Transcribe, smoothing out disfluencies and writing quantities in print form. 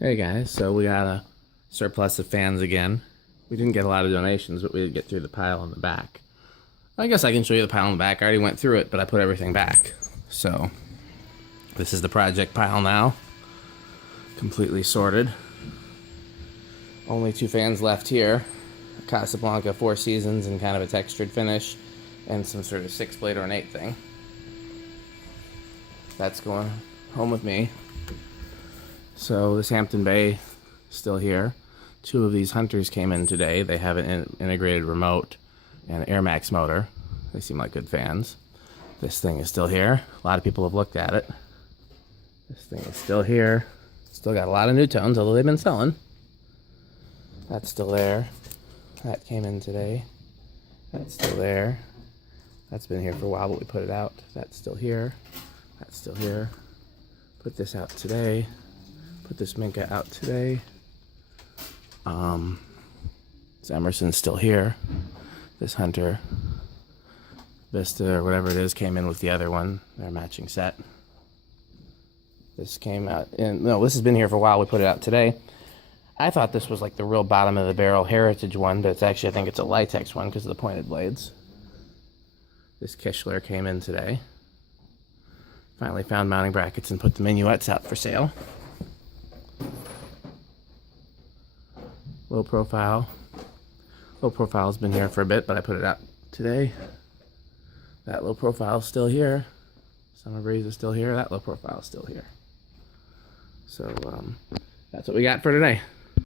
Hey guys, so we got a surplus of fans again. We didn't get a lot of donations, but we did get through the pile in the back. I guess I can show you the pile in the back. I already went through it, but I put everything back. So, this is the project pile now. Completely sorted. Only 2 fans left here. A Casablanca 4 Seasons and kind of a textured finish, and some sort of 6-blade ornate thing. That's going home with me. So this Hampton Bay still here. 2 of these Hunters came in today. They have an integrated remote and an Air Max motor. They seem like good fans. This thing is still here. A lot of people have looked at it. This thing is still here. Still got a lot of new tones, although they've been selling. That's still there. That came in today. That's still there. That's been here for a while, but we put it out. That's still here. That's still here. Put this out today. Put this Minka out today. This Emerson's still here. This Hunter Vista or whatever it is came in with the other one. They're a matching set. This came out in, no, this has been here for a while. We put it out today. I thought this was like the real bottom of the barrel heritage one, but it's actually, I think it's a latex one because of the pointed blades. This Kichler came in today. Finally found mounting brackets and put the minuets out for sale. Low profile. Low profile's been here for a bit, but I put it out today. That low profile is still here. Summer Breeze is still here. That low profile is still here. So that's what we got for today.